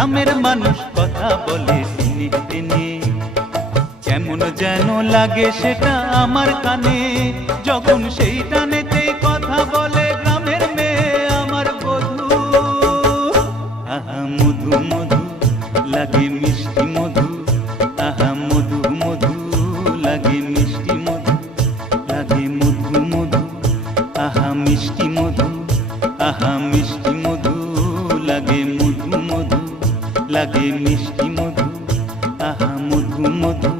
গ্রামের মানুষ কথা বলে দিনে দিনে, কেমন যেন লাগে সেটা আমার কানে, যখন সেই টানেতে কথা বলে গ্রামের মেয়ে আমার বধূ। আহা মধু মধু লাগে মিষ্টি মধু, আহা মধু মধু লাগে মিষ্টি মধু, লাগে মধু মধু, আহা মিষ্টি মধু, আহা মিষ্টি মধু লাগে মধু মধু, লাগে মিষ্টি মধু, আহা মধু মধু।